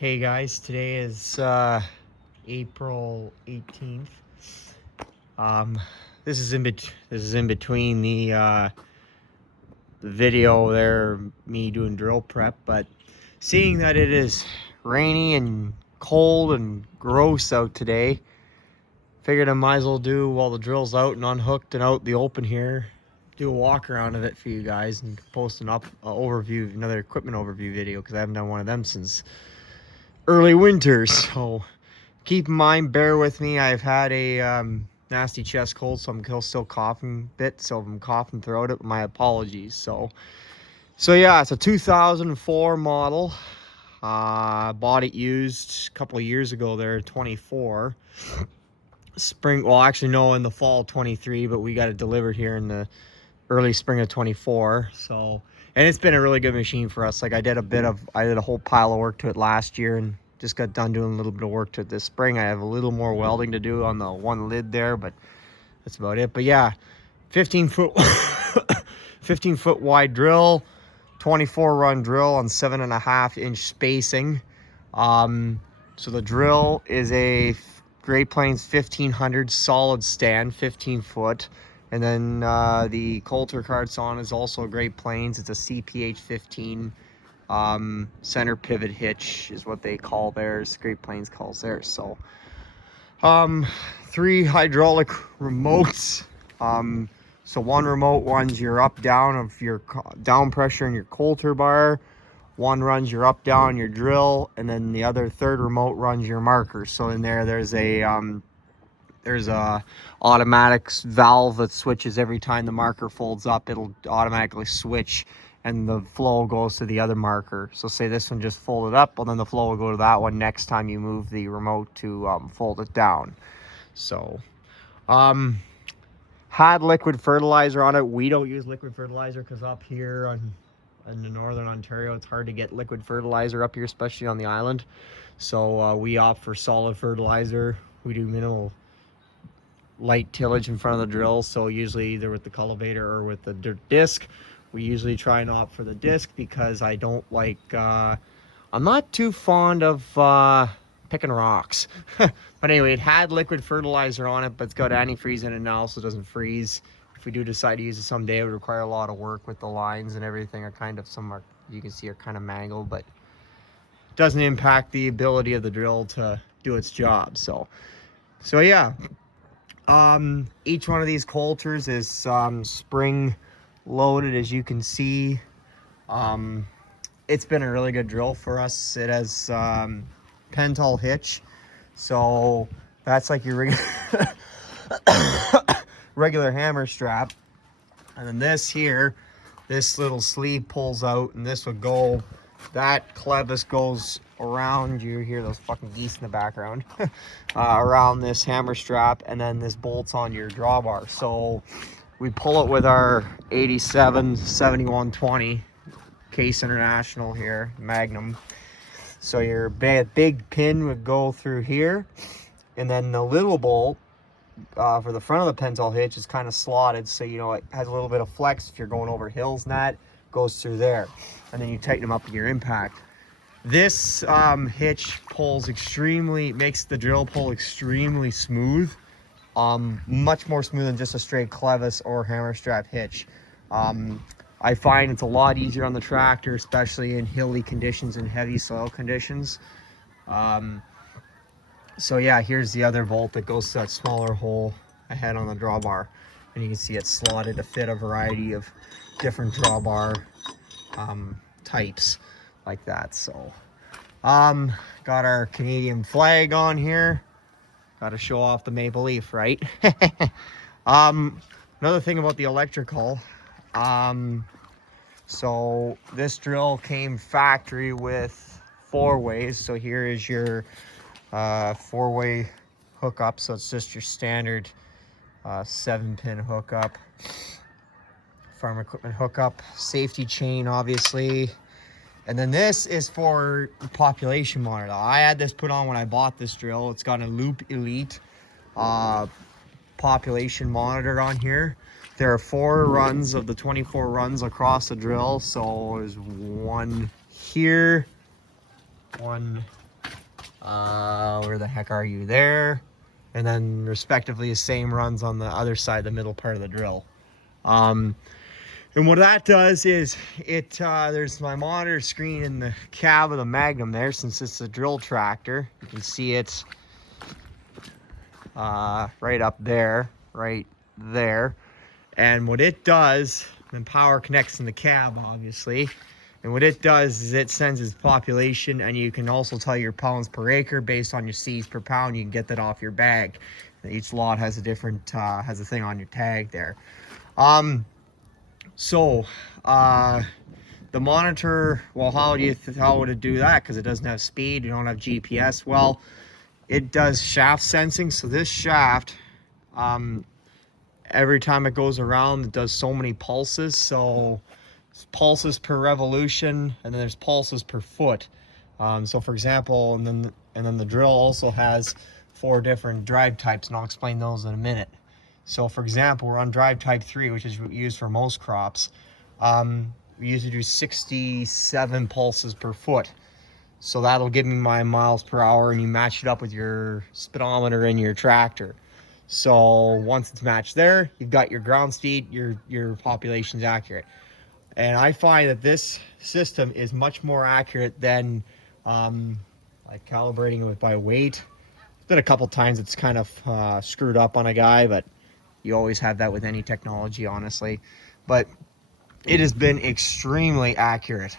Hey guys, today is April 18th. This is in between the video there, me doing drill prep, but seeing that it is rainy and cold and gross out today, figured I might as well do while the drill's out and unhooked and out in the open here, do a walk around of it for you guys and post overview, another equipment overview video, because I haven't done one of them since early winter. So keep in mind, bear with me, I've had a nasty chest cold, so I'm still coughing a bit, so if I'm coughing throughout it, my apologies. So yeah, it's a 2004 model. Bought it used a couple of years ago there, 24 spring, well actually no, in the fall 23, but we got it delivered here in the early spring of 24. So, and it's been a really good machine for us. Like I did a whole pile of work to it last year and just got done doing a little bit of work to it this spring. I have a little more welding to do on the one lid there, but that's about it. But yeah, 15 foot 15 foot wide drill, 24 run drill on 7.5 inch spacing. So the drill is a Great Plains 1500 solid stand, 15 foot. And then the Coulter cart's on is also Great Plains. It's a CPH-15 center pivot hitch is what they call theirs. Great Plains calls theirs. So 3 hydraulic remotes. So one remote runs your up down of your down pressure in your Coulter bar. One runs your up down your drill, and then the other third remote runs your marker. So in there's a automatic valve that switches every time the marker folds up. It'll automatically switch and the flow goes to the other marker. So say this one just folded up, well then the flow will go to that one next time you move the remote to fold it down. So had liquid fertilizer on it. We don't use liquid fertilizer because up here in the northern Ontario, it's hard to get liquid fertilizer up here, especially on the island. So we opt for solid fertilizer. We do minimal light tillage in front of the drill, so usually either with the cultivator or with the disc. We usually try and opt for the disc because I don't like I'm not too fond of picking rocks. But anyway, it had liquid fertilizer on it, but it's got antifreeze in it now, so it doesn't freeze. If we do decide to use it someday, it would require a lot of work with the lines and everything. Are kind of, some are, you can see, are kind of mangled, but it doesn't impact the ability of the drill to do its job. So yeah, each one of these Coulters is spring loaded, as you can see. It's been a really good drill for us. It has Pental hitch, so that's like your regular hammer strap. And then this little sleeve pulls out, and this would go, that clevis goes around, you hear those fucking geese in the background, around this hammer strap, and then this bolts on your drawbar. So we pull it with our 87 7120 Case International here, Magnum. So your big pin would go through here, and then the little bolt for the front of the Pental hitch is kind of slotted, so you know it has a little bit of flex if you're going over hills, and that goes through there, and then you tighten them up with your impact. This hitch makes the drill pull extremely smooth, much more smooth than just a straight clevis or hammer strap hitch. I find it's a lot easier on the tractor, especially in hilly conditions and heavy soil conditions. So yeah, here's the other bolt that goes to that smaller hole I had on the drawbar, and you can see it's slotted to fit a variety of different drawbar types like that. So got our Canadian flag on here. Got to show off the maple leaf, right? Another thing about the electrical, so this drill came factory with 4-ways. So here is your 4-way hookup. So it's just your standard 7-pin hookup, farm equipment hookup, safety chain obviously. And then this is for population monitor. I had this put on when I bought this drill. It's got a Loop Elite population monitor on here. There are 4 runs of the 24 runs across the drill. So there's one here, one Where the heck are you? There. And then respectively the same runs on the other side, the middle part of the drill. And what that does is there's my monitor screen in the cab of the Magnum there, since it's a drill tractor. You can see it's right up there, right there. And what it does, then power connects in the cab, obviously. And what it does is it sends its population, and you can also tell your pounds per acre based on your C's per pound. You can get that off your bag. Each lot has a different, has a thing on your tag there. The monitor, well, how would it do that? Because it doesn't have speed, you don't have GPS. Well, it does shaft sensing. So this shaft, every time it goes around, it does so many pulses. So it's pulses per revolution, and then there's pulses per foot. So for example, and then the drill also has 4 different drive types, and I'll explain those in a minute. So for example, we're on drive type 3, which is used for most crops. We usually do 67 pulses per foot. So that'll give me my miles per hour, and you match it up with your speedometer in your tractor. So once it's matched there, you've got your ground speed, your population's accurate. And I find that this system is much more accurate than like calibrating it by weight. It's been a couple times it's kind of screwed up on a guy, but you always have that with any technology, honestly. But it has been extremely accurate.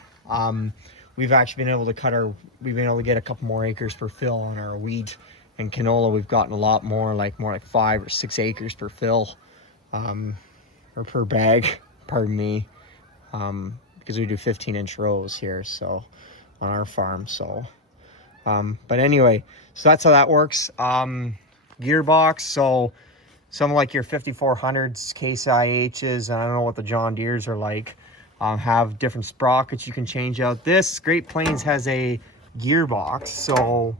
We've actually been able to we've been able to get a couple more acres per fill on our wheat and canola. We've gotten a lot more like 5 or 6 acres per fill, or per bag, pardon me, because we do 15-inch rows here, so on our farm. So, but anyway, so that's how that works. Gearbox, so some like your 5400s, Case IHs, and I don't know what the John Deeres are like, have different sprockets you can change out. This Great Plains has a gearbox, so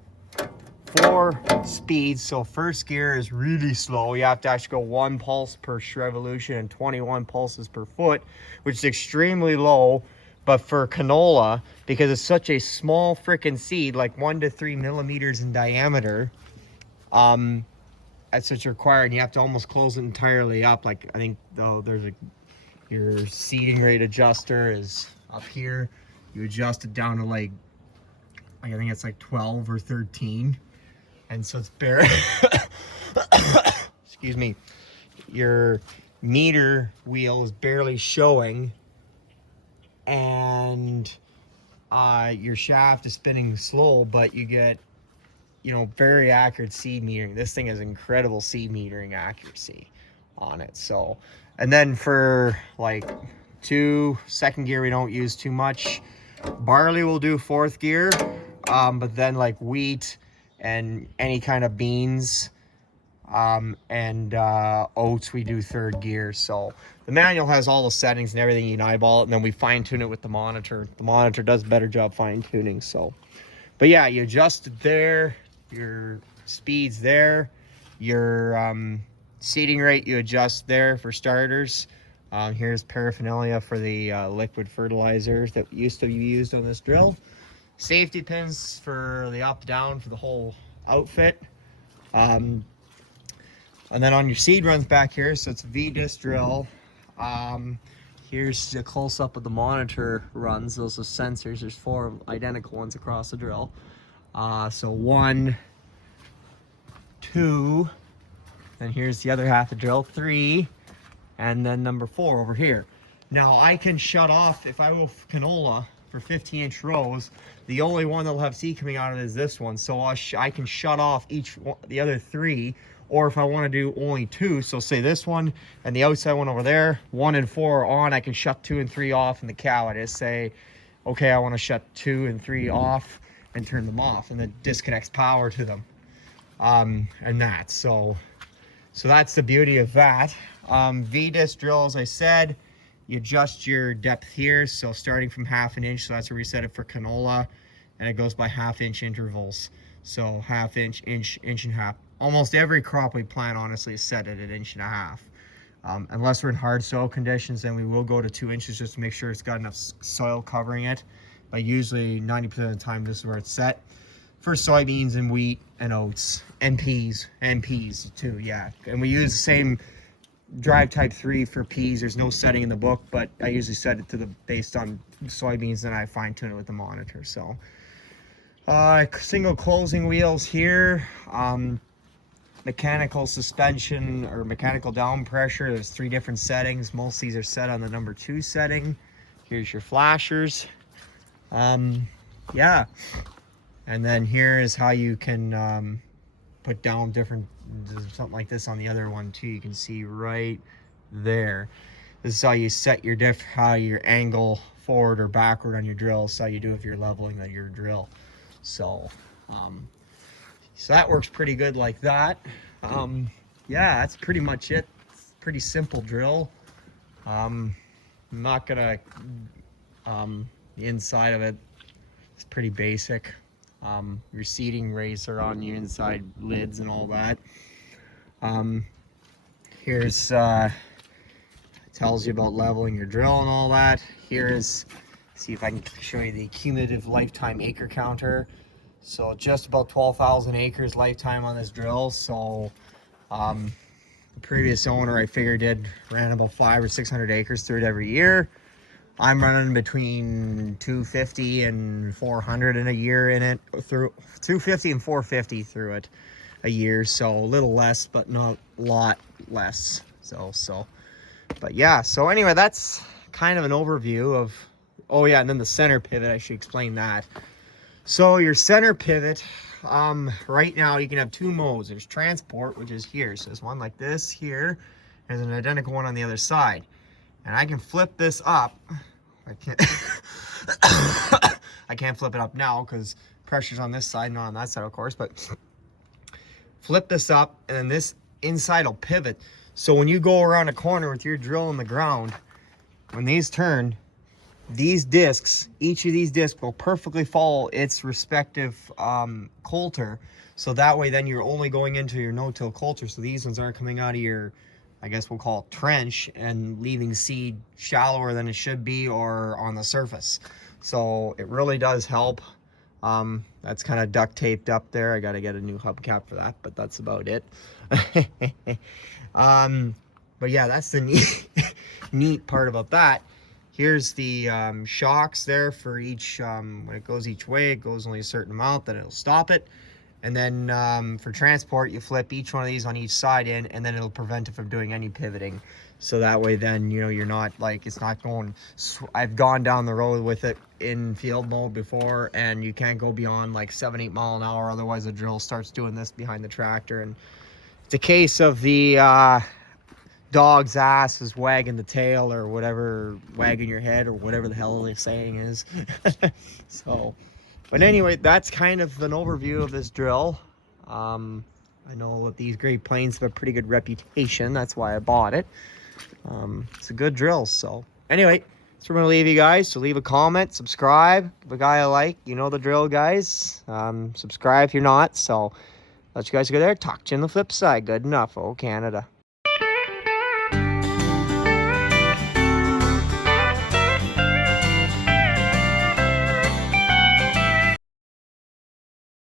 4 speeds. So first gear is really slow. You have to actually go 1 pulse per revolution and 21 pulses per foot, which is extremely low. But for canola, because it's such a small freaking seed, like 1 to 3 millimeters in diameter, that's what's required. And you have to almost close it entirely up. Like, I think though your seeding rate adjuster is up here. You adjust it down to like I think it's like 12 or 13. And so it's bare, excuse me, your meter wheel is barely showing, and your shaft is spinning slow, but you get, very accurate seed metering. This thing has incredible seed metering accuracy on it. So, and then for like second gear, we don't use too much. Barley will do 4th gear, but then like wheat and any kind of beans and oats, we do 3rd gear. So the manual has all the settings and everything. You can eyeball it, and then we fine tune it with the monitor. The monitor does a better job fine tuning. So, but yeah, you adjust it there, your speeds there, your seeding rate you adjust there for starters. Here's paraphernalia for the liquid fertilizers that used to be used on this drill. Safety pins for the up down for the whole outfit. And then on your seed runs back here, so it's a V-disc drill. Here's a close-up of the monitor runs. Those are sensors. There's 4 identical ones across the drill. So 1, 2, then here's the other half of the drill, 3, and then number 4 over here. Now I can shut off, if I will canola for 15-inch rows, the only one that'll have seed coming out of it is this one. So I can shut off the other 3, or if I want to do only 2, so say this one and the outside one over there, 1 and 4 are on, I can shut 2 and 3 off in the cow. I just say, okay, I want to shut 2 and 3 off and turn them off, and it disconnects power to them. And that, so that's the beauty of that. V-disc drill, as I said, you adjust your depth here, so starting from 1/2 inch, so that's where we set it for canola, and it goes by 1/2 inch intervals. So 1/2 inch, inch, inch and a half. Almost every crop we plant, honestly, is set at 1.5 inches. Unless we're in hard soil conditions, then we will go to 2 inches just to make sure it's got enough soil covering it. But usually 90% of the time, this is where it's set. for soybeans and wheat and oats and peas too. Yeah, and we use the same drive type 3 for peas. There's no setting in the book, but I usually set it to the based on soybeans, and I fine tune it with the monitor. So single closing wheels here, mechanical suspension or mechanical down pressure. There's 3 different settings. Most of these are set on the number 2 setting. Here's your flashers. Yeah, and then here is how you can put down different, something like this on the other one too. You can see right there. This is how you set your how your angle forward or backward on your drill. This is how you do if you're leveling your drill. So so that works pretty good like that. Yeah, that's pretty much it. It's a pretty simple drill. I'm not gonna the inside of it is pretty basic. Your seating racer on your inside lids and all that. Here's tells you about leveling your drill and all that. Here's, see if I can show you the cumulative lifetime acre counter. So just about 12,000 acres lifetime on this drill. So the previous owner, I figured, ran about 500 or 600 acres through it every year. I'm running between 250 and 400 in a year in it, through 250 and 450 through it a year. So a little less, but not a lot less. But yeah, so anyway, that's kind of an overview of, oh yeah, and then the center pivot, I should explain that. So your center pivot, right now you can have 2 modes. There's transport, which is here. So there's one like this here. There's an identical one on the other side. And I can flip this up. I can't I can't flip it up now because pressure's on this side, not on that side, of course. But flip this up, and then this inside will pivot. So when you go around a corner with your drill in the ground, when these turn, these discs, each of these discs will perfectly follow its respective coulter. So that way then you're only going into your no-till coulter. So these ones aren't coming out of your, I guess we'll call it, trench and leaving seed shallower than it should be or on the surface. So it really does help. That's kind of duct taped up there. I got to get a new hubcap for that, but that's about it. But yeah, that's the neat part about that. Here's the shocks there for each, when it goes each way, it goes only a certain amount, then it'll stop it. And then for transport, you flip each one of these on each side in, and then it'll prevent it from doing any pivoting. So that way then, you know, you're not like, it's not going, I've gone down the road with it in field mode before, and you can't go beyond like 7-8 mile an hour. Otherwise the drill starts doing this behind the tractor. And it's a case of the dog's ass is wagging the tail, or whatever, wagging your head, or whatever the hell the saying is. So, but anyway, that's kind of an overview of this drill. I know that these Great Plains have a pretty good reputation. That's why I bought it. It's a good drill. So anyway, that's where I'm going to leave you guys. So leave a comment, subscribe, give a guy a like. You know the drill, guys. Subscribe if you're not. So let you guys go there. Talk to you on the flip side. Good enough. Oh, Canada.